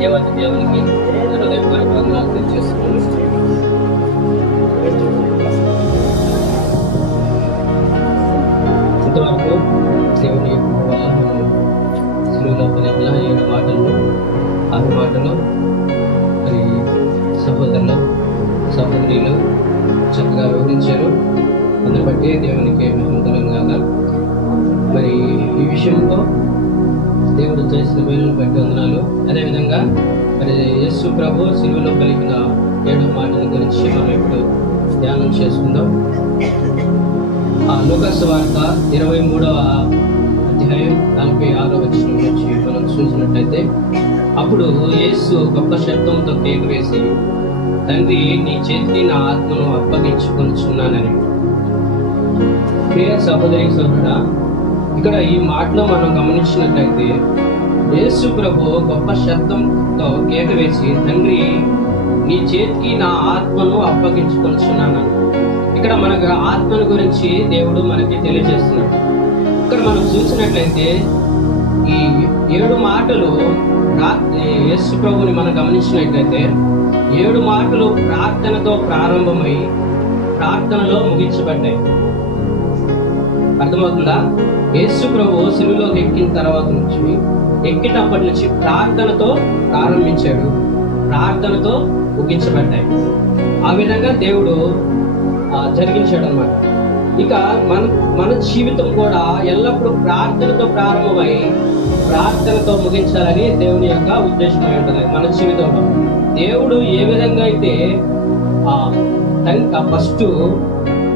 దేవత దేవునికి హృదయపూర్వక వందనాలు తెలియజేస్తున్నాను. ఇంతవరకు దేవుని సిలువలో పలికిన 7 మాటల్లో 6 మాటలు మరి సహోదరులు సహోదరులు చక్కగా వివరించారు. అందుని బట్టి దేవునికి మహిమ. మరి ఈ విషయంలో దేవుడు చేసిన మేలును బట్టి వందనాలు. అదేవిధంగా మరి యేసు ప్రభు సిలువలో పలికిన 7 మాటల గురించి మనం ఇప్పుడు ధ్యానం చేసుకుందాం. లూకా సువార్త 23వ అధ్యాయం 46వ వచనం నుంచి మనం చూసినట్లయితే, అప్పుడు యేసు గొప్ప శబ్దంతో కేక వేసి, తండ్రి, నీ చేతికి నా ఆత్మను అప్పగించుకొనుచున్నానని. ప్రియ సహోదరి సహోదరుడా, ఇక్కడ ఈ మాటలో మనం గమనించినట్లయితే యేసు ప్రభు గొప్ప శబ్దంతో కేక వేసి, తండ్రి, నీ చేతికి నా ఆత్మను అప్పగించుకొనుచున్నానని. ఇక్కడ మనకు ఆత్మను గురించి దేవుడు మనకి తెలియజేస్తున్నాడు. ఇక్కడ మనం చూసినట్లయితే ఈ 7 మాటలు యేసు ప్రభుని మనం గమనించినట్లయితే 7 మాటలు ప్రార్థనతో ప్రారంభమై ప్రార్థనలో ముగించబడ్డాయి. అర్థమవుతుందా? యేసు ప్రభు సిలువలోకి ఎక్కినప్పటి నుంచి ప్రార్థనతో ప్రారంభించాడు, ప్రార్థనతో ముగించబడ్డాయి. ఆ విధంగా దేవుడు జరిగించాడు అన్నమాట. ఇక మన జీవితం కూడా ఎల్లప్పుడూ ప్రార్థనతో ప్రారంభమై ప్రార్థనతో ముగించాలని దేవుని యొక్క ఉద్దేశం ఉంటుంది. మన జీవితంలో దేవుడు ఏ విధంగా అయితే ఫస్ట్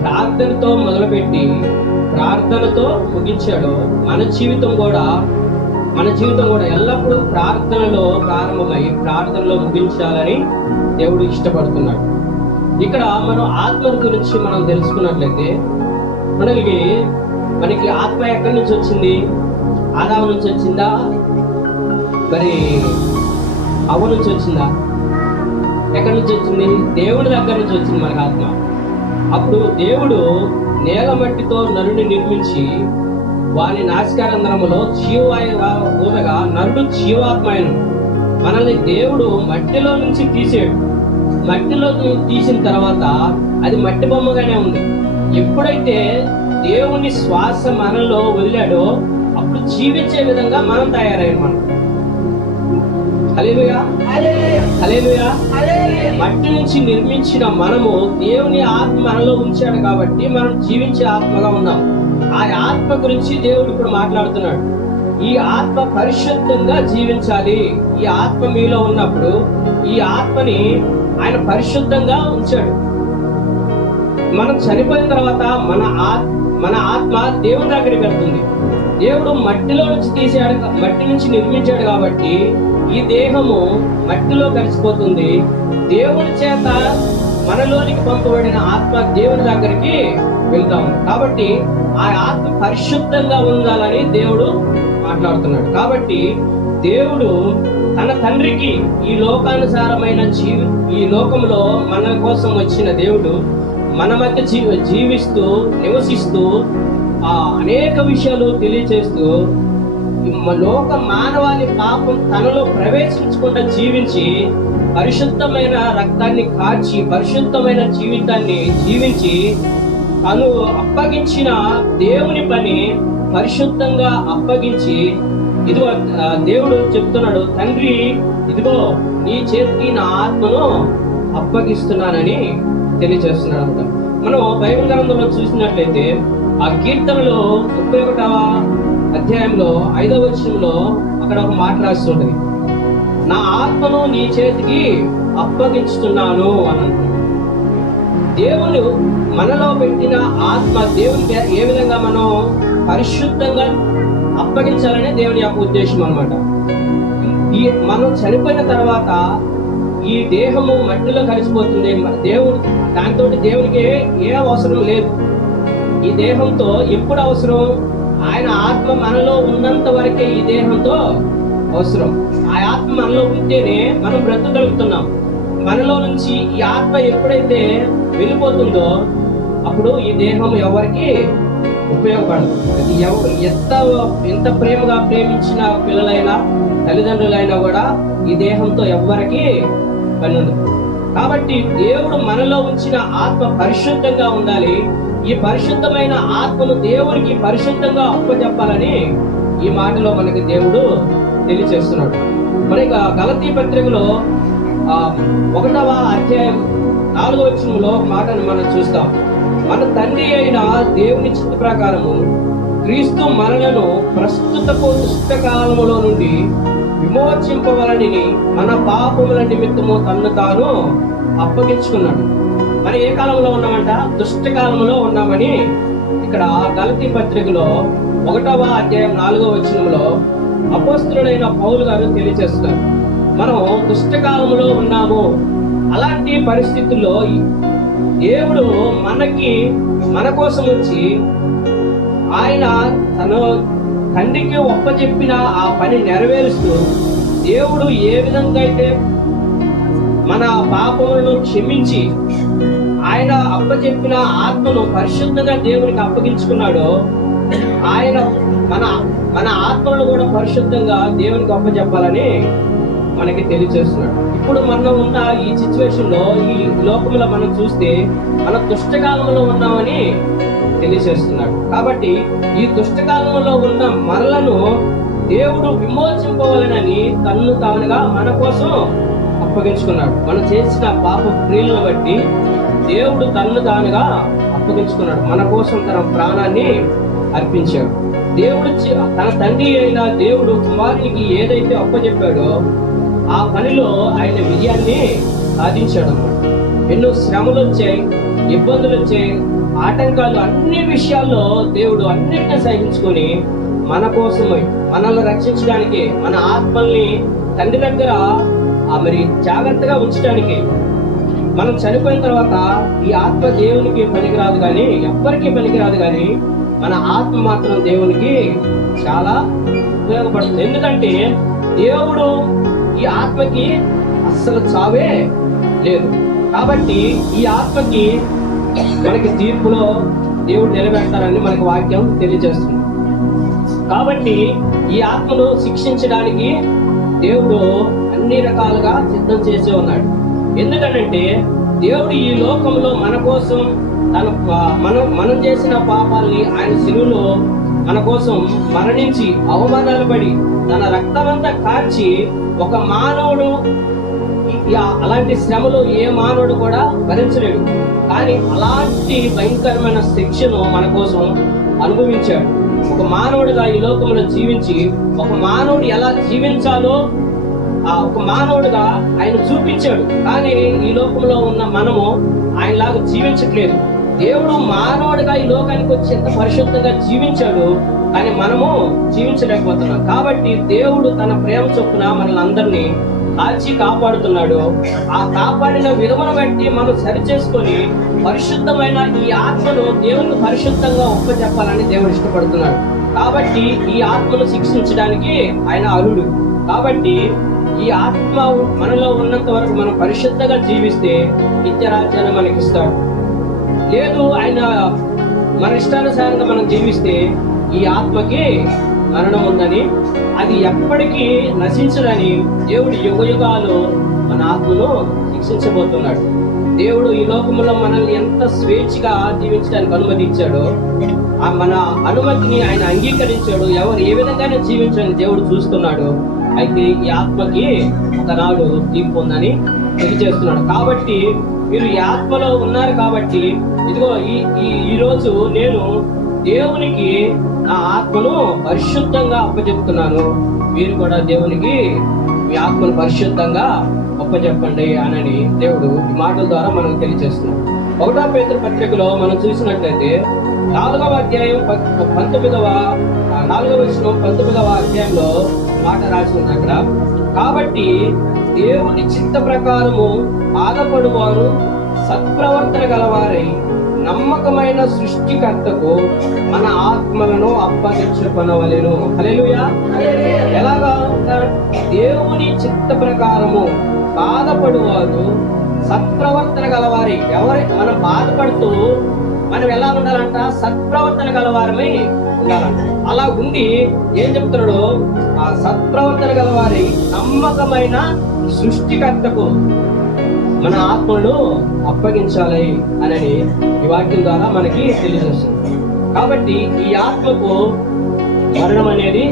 ప్రార్థనతో మొదలుపెట్టి ప్రార్థనతో ముగించాడో మన జీవితం కూడా ఎల్లప్పుడూ ప్రార్థనలో ప్రారంభమై ప్రార్థనలో ముగించాలని దేవుడు ఇష్టపడుతున్నాడు. ఇక్కడ మనం ఆత్మ గురించి మనం తెలుసుకున్నట్లయితే మనకి ఆత్మ ఎక్కడి నుంచి వచ్చింది? ఆదాము నుంచి వచ్చిందా? మరి అవ్వ నుంచి వచ్చిందా? ఎక్కడి నుంచి వచ్చింది? దేవుడి దగ్గర నుంచి వచ్చింది మనకి ఆత్మ. అప్పుడు దేవుడు నేల మట్టితో నరుని నిర్మించి వాని నాసికారంధ్రములో జీవవాయువుగా ఊదగా నరుడు జీవాత్మైన మనల్ని దేవుడు మట్టిలో నుంచి తీసాడు. మట్టిలో తీసిన తర్వాత అది మట్టి బొమ్మగానే ఉంది. ఎప్పుడైతే దేవుని శ్వాస మనలో వదిలాడో అప్పుడు జీవించే విధంగా మనం తయారయ్యాం. మనం హల్లెలూయా, హల్లెలూయా. మట్టి నుంచి నిర్మించిన మనము దేవుని ఆత్మ మనలో ఉంచాడు కాబట్టి మనం జీవించే ఆత్మగా ఉన్నాం. ఆ ఆత్మ గురించి దేవుడు ఇప్పుడు మాట్లాడుతున్నాడు. ఈ ఆత్మ పరిశుద్ధంగా జీవించాలి. ఈ ఆత్మ మీలో ఉన్నప్పుడు ఈ ఆత్మని ఆయన పరిశుద్ధంగా ఉంచాడు. మనం చనిపోయిన తర్వాత మన ఆత్మ దేవుని దగ్గరికి వెళ్తుంది. దేవుడు మట్టిలో నుంచి మట్టి నుంచి నిర్మించాడు కాబట్టి ఈ దేహము మట్టిలో కలిసిపోతుంది. దేవుని చేత మనలోనికి పంపబడిన ఆత్మ దేవుని దగ్గరికి వెళ్తాము. కాబట్టి ఆ ఆత్మ పరిశుద్ధంగా ఉండాలని దేవుడు మాట్లాడుతున్నాడు. కాబట్టి దేవుడు తన తండ్రికి ఈ లోకానుసారమైన ఈ లోకంలో మన కోసం వచ్చిన దేవుడు మన మధ్య జీవిస్తూ నివసిస్తూ అనేక విషయాలు తెలియచేస్తూ లోక మానవాళి పాపం తనలో ప్రవేశించకుండా జీవించి పరిశుద్ధమైన రక్తాన్ని కార్చి పరిశుద్ధమైన జీవితాన్ని జీవించి తను అప్పగించిన దేవుని పని పరిశుద్ధంగా అప్పగించి ఇదిగో దేవుడు చెప్తున్నాడు, తండ్రి, ఇదిగో నీ చేతికి నా ఆత్మను అప్పగిస్తున్నానని తెలియజేస్తున్నాడు అనమాట. మనం బైబిల్ గ్రంథంలో చూసినట్లయితే ఆ కీర్తనలో 31వ అధ్యాయంలో 5వ వచనంలో అక్కడ ఒక మాట రాసి ఉంటుంది, నా ఆత్మను నీ చేతికి అప్పగించుతున్నాను అని. దేవుడు మనలో పెట్టిన ఆత్మ దేవునికి ఏ విధంగా మనం పరిశుద్ధంగా అప్పగించాలనే దేవుని యొక్క ఉద్దేశం అన్నమాట. మనం చనిపోయిన తర్వాత ఈ దేహము మట్టిలో కలిసిపోతుంది. దాంతో దేవునికి ఏ అవసరం లేదు. ఈ దేహంతో ఎప్పుడు అవసరం? ఆయన ఆత్మ మనలో ఉన్నంత వరకే ఈ దేహంతో అవసరం. ఆ ఆత్మ మనలో ఉంటేనే మనం బ్రతకగలుగుతున్నాం. మనలో నుంచి ఈ ఆత్మ ఎప్పుడైతే వెళ్ళిపోతుందో అప్పుడు ఈ దేహం ఎవరికి ఉపయోగపడదు. అది ఎంత ప్రేమగా ప్రేమించిన పిల్లలైనా తల్లిదండ్రులైనా కూడా ఈ దేహంతో ఎవ్వరికి పని ఉండదు. కాబట్టి దేవుడు మనలో ఉంచిన ఆత్మ పరిశుద్ధంగా ఉండాలి. ఈ పరిశుద్ధమైన ఆత్మను దేవుడికి పరిశుద్ధంగా అప్పచెప్పాలని ఈ మాటలో మనకి దేవుడు తెలియచేస్తున్నాడు. మరి గలతీ పత్రికలో 1వ అధ్యాయం 4వ వచనంలో మాటను మనం చూస్తాం. మన తండ్రి అయిన దేవుని చిత్త ప్రకారము క్రీస్తు మనలను ప్రస్తుతపు దుష్టకాలములో నుండి విమోచింపవలని మన పాపముల నిమిత్తము తన్ను తాను అప్పగించుకున్నాడు. మరి ఏ కాలంలో ఉన్నామంట? దుష్టకాలంలో ఉన్నామని ఇక్కడ గలతీ పత్రికలో 1వ అధ్యాయం 4వ వచనంలో అపోస్తలుడైన పౌలు గారు తెలియజేస్తున్నారు. మనం దుష్టకాలంలో ఉన్నాము. అలాంటి పరిస్థితుల్లో దేవుడు మన కోసం వచ్చి ఆయన తన తండ్రికి ఒప్పచెప్పిన ఆ పని నెరవేరుస్తూ దేవుడు ఏ విధంగా అయితే మన పాపములను క్షమించి ఆయన అప్పచెప్పిన ఆత్మను పరిశుద్ధంగా దేవునికి అప్పగించుకున్నాడో ఆయన మన ఆత్మలను కూడా పరిశుద్ధంగా దేవునికి అప్పచెప్పాలని మనకి తెలియజేస్తున్నాడు. ఇప్పుడు మనం ఉన్న ఈ సిచ్యువేషన్ లో, ఈ లోకంలో మనం చూస్తే మన దుష్టకాలంలో ఉన్నామని తెలియజేస్తున్నాడు. కాబట్టి ఈ దుష్టకాలంలో ఉన్న మనలను దేవుడు విమోచింపవాలని తన్ను తానుగా మన కోసం అప్పగించుకున్నాడు. మనం చేసిన పాప క్రియలను బట్టి దేవుడు తన్ను తానుగా అప్పగించుకున్నాడు. మన కోసం తన ప్రాణాన్ని అర్పించాడు. దేవుడు తన తండ్రి అయిన దేవుడు కుమారునికి ఏదైతే అప్పచెప్పాడో ఆ పనిలో ఆయన విజయాన్ని సాధించాడు అన్నమాట. ఎన్నో శ్రమలు వచ్చాయి, ఇబ్బందులు వచ్చాయి, ఆటంకాలు, అన్ని విషయాల్లో దేవుడు అన్నిటిని సహించుకొని మన కోసమై మనల్ని రక్షించడానికి, మన ఆత్మల్ని తండ్రి దగ్గర మరి జాగ్రత్తగా ఉంచడానికి, మనం చనిపోయిన తర్వాత ఈ ఆత్మ దేవునికి పనికిరాదు కానీ, ఎవ్వరికీ పనికిరాదు కానీ మన ఆత్మ మాత్రం దేవునికి చాలా ఉపయోగపడుతుంది. ఎందుకంటే దేవుడు ఈ ఆత్మకి అస్సలు చావే లేదు. కాబట్టి ఈ ఆత్మకి మనకి తీర్పులో దేవుడు నిలబెడతారని మనకి వాక్యం తెలియజేస్తుంది. కాబట్టి ఈ ఆత్మను శిక్షించడానికి దేవుడు అన్ని రకాలుగా సిద్ధం చేసి ఉన్నాడు. ఎందుకంటే దేవుడు ఈ లోకంలో మన కోసం మనం చేసిన పాపాలని ఆయన శిలువలో మన కోసం మరణించి అవమానాలు పడి తన రక్తమంతా కార్చి ఒక మానవుడు అలాంటి శ్రమలు ఏ మానవుడు కూడా భరించలేడు. కానీ అలాంటి భయంకరమైన శిక్షను మన కోసం అనుభవించాడు. ఒక మానవుడిగా ఈ లోకంలో జీవించి ఒక మానవుడు ఎలా జీవించాలో ఒక మానవుడిగా ఆయన చూపించాడు. కానీ ఈ లోకంలో ఉన్న మనము ఆయనలాగా జీవించట్లేదు. దేవుడు మానవుడిగా ఈ లోకానికి వచ్చి ఎంత పరిశుద్ధంగా జీవించాడు, కానీ మనము జీవించలేకపోతున్నాం. కాబట్టి దేవుడు తన ప్రేమ చొప్పున మనల్ని అందరినీ కాల్చి కాపాడుతున్నాడు. ఆ కాపాడిన విలువను బట్టి మనం సరి చేసుకొని పరిశుద్ధమైన ఈ ఆత్మను దేవునికి పరిశుద్ధంగా ఒప్పచెప్పాలని దేవుడు ఇష్టపడుతున్నాడు. కాబట్టి ఈ ఆత్మను శిక్షించడానికి ఆయన అర్హుడు. కాబట్టి ఈ ఆత్మ మనలో ఉన్నంత వరకు మనం పరిశుద్ధంగా జీవిస్తే నిత్య రాజ్యాన్ని మనకిస్తాడు. లేదు ఆయన మన ఇష్టానుసారంగా మనం జీవిస్తే ఈ ఆత్మకి మరణం ఉందని, అది ఎప్పటికీ నశించదని దేవుడు యుగయుగాలు మన ఆత్మను శిక్షించబోతున్నాడు. దేవుడు ఈ లోకంలో మనల్ని ఎంత స్వేచ్ఛగా జీవించడానికి అనుమతించాడో మన అనుమతిని ఆయన అంగీకరించాడు. ఎవరు ఏ విధంగానే జీవించాలని దేవుడు చూస్తున్నాడు. అయితే ఈ ఆత్మకి ఒకనాడు తీర్పు ఉందని తెలియజేస్తున్నాడు. కాబట్టి మీరు ఈ ఆత్మలో ఉన్నారు కాబట్టి ఇదిగో ఈ రోజు నేను దేవునికి నా ఆత్మను పరిశుద్ధంగా అప్పచెప్తున్నాను. మీరు కూడా దేవునికి మీ ఆత్మను పరిశుద్ధంగా అప్పచెప్పండి అని దేవుడు ఈ మాటల ద్వారా మనకు తెలియజేస్తున్నాడు. 1వ పేతురు పత్రికలో మనం చూసినట్లయితే 4వ అధ్యాయం 4వ వచనం 19వ అధ్యాయంలో మాట రాసి ఉంది అక్కడ. కాబట్టి దేవుని చిత్త ప్రకారము బాధపడువారు సత్ప్రవర్తన గలవారై నమ్మకమైన సృష్టికర్తకు మన ఆత్మలను అప్పగించుకొనవలెను. హల్లెలూయా. ఎలాగా? దేవుని చిత్త ప్రకారము బాధపడువారు సత్ప్రవర్తన గలవారి. మనం బాధపడుతూ మనం ఎలా ఉండాలంట? సత్ప్రవర్తన గలవారమై ఉండాలంట. అలా ఉండి ఏం చెప్తున్నాడు? ఆ సత్ప్రవర్తన గలవారి నమ్మకమైన సృష్టికర్తకు మన ఆత్మను అప్పగించాలి అని ఈ వాక్యం ద్వారా మనకి తెలియజేస్తుంది. కాబట్టి ఈ ఆత్మకు మరణం అనేది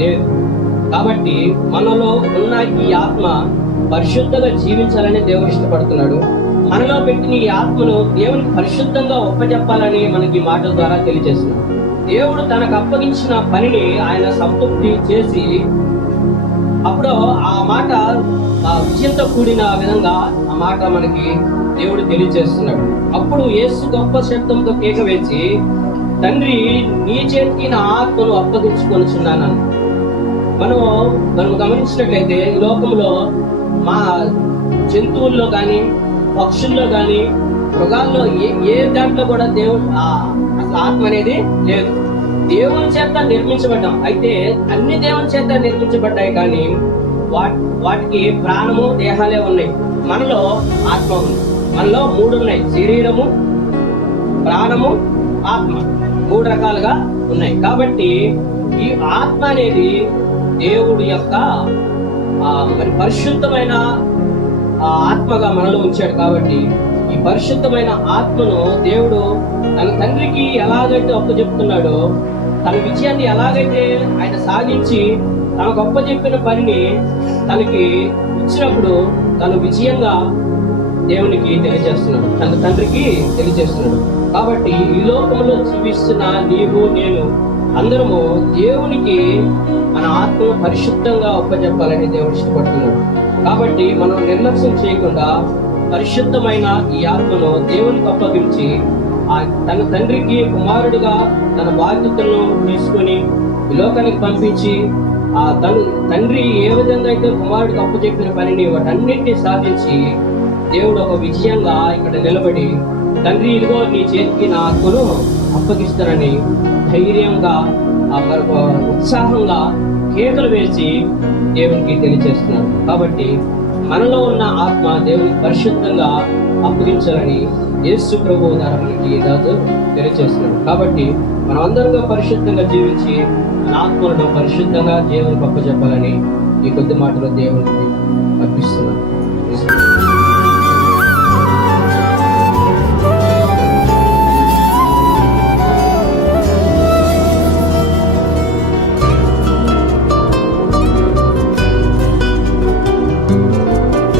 లేదు. కాబట్టి మనలో ఉన్న ఈ ఆత్మ పరిశుద్ధంగా జీవించాలని దేవుడు ఇష్టపడుతున్నాడు. మనలో పెట్టిన ఈ ఆత్మను దేవునికి పరిశుద్ధంగా ఒప్పజెప్పాలని మనకి మాటల ద్వారా తెలియజేస్తున్నాడు. దేవుడు తనకు అప్పగించిన పనిని ఆయన సంతృప్తి చేసి అప్పుడు ఆ మాట ఆ విజయంతో కూడిన విధంగా ఆ మాట మనకి దేవుడు తెలియజేస్తున్నాడు. అప్పుడు యేసు గొప్ప శబ్దంతో కేక వేసి, తండ్రి, నీ చేతికి నా ఆత్మను అప్పగించుకొనుచున్నాను. మనం గమనించినట్లయితే ఈ లోకంలో మా జంతువుల్లో కానీ, పక్షుల్లో కానీ, మృగాల్లో ఏ దాంట్లో కూడా దేవుడు అసలు ఆత్మ అనేది లేదు. దేవుని చేత నిర్మించబడ్డాం. అయితే అన్ని దేవుని చేత నిర్మించబడ్డాయి, కానీ వాటికి ప్రాణము, దేహాలే ఉన్నాయి. మనలో ఆత్మ ఉంది. మనలో 3 ఉన్నాయి: శరీరము, ప్రాణము, ఆత్మ. 3 రకాలుగా ఉన్నాయి. కాబట్టి ఈ ఆత్మ అనేది దేవుడి యొక్క మరి పరిశుద్ధమైన ఆత్మగా మనలో ఉంచాడు. కాబట్టి ఈ పరిశుద్ధమైన ఆత్మను దేవుడు తన తండ్రికి ఎలాగైతే అప్పచెప్తున్నాడో, తన విజయాన్ని ఎలాగైతే ఆయన సాధించి తనకు అప్పచెప్పిన పనిని తనకి ఇచ్చినప్పుడు తను విజయంగా దేవునికి తెలియజేస్తున్నాడు, తన తండ్రికి తెలియజేస్తున్నాడు. కాబట్టి ఈ లోకంలో జీవిస్తున్న నీవు, నేను అందరము దేవునికి మన ఆత్మను పరిశుద్ధంగా ఒప్పజెప్పాలని దేవుడు ఇష్టపడుతున్నాడు. కాబట్టి మనం నిర్లక్ష్యం చేయకుండా పరిశుద్ధమైన ఈ ఆత్మను దేవునికి అప్పగించి తన తండ్రికి కుమారుడిగా తన బాధ్యతలను తీసుకొని ఈ లోకానికి పంపించి తండ్రి ఏ విధంగా అయితే కుమారుడికి అప్పచెప్పిన పనిని వాటన్నింటినీ సాధించి దేవుడు ఒక విజయంగా ఇక్కడ నిలబడి, తండ్రి, ఇదిగో నీ చేతికి నా ఆత్మను అప్పగిస్తానని ధైర్యంగా ఉత్సాహంగా కేకలు వేసి దేవునికి తెలియజేస్తున్నాడు. కాబట్టి మనలో ఉన్న ఆత్మ దేవునికి పరిశుద్ధంగా అప్పగించాలని యేసు ప్రభువు ద్వారా మనకి ఈరోజు తెలియజేస్తున్నాడు. కాబట్టి మనం అందరిగా పరిశుద్ధంగా జీవించి మన ఆత్మలను పరిశుద్ధంగా దేవునికి అప్పచెప్పాలని ఈ కొద్ది మాటలో దేవునికి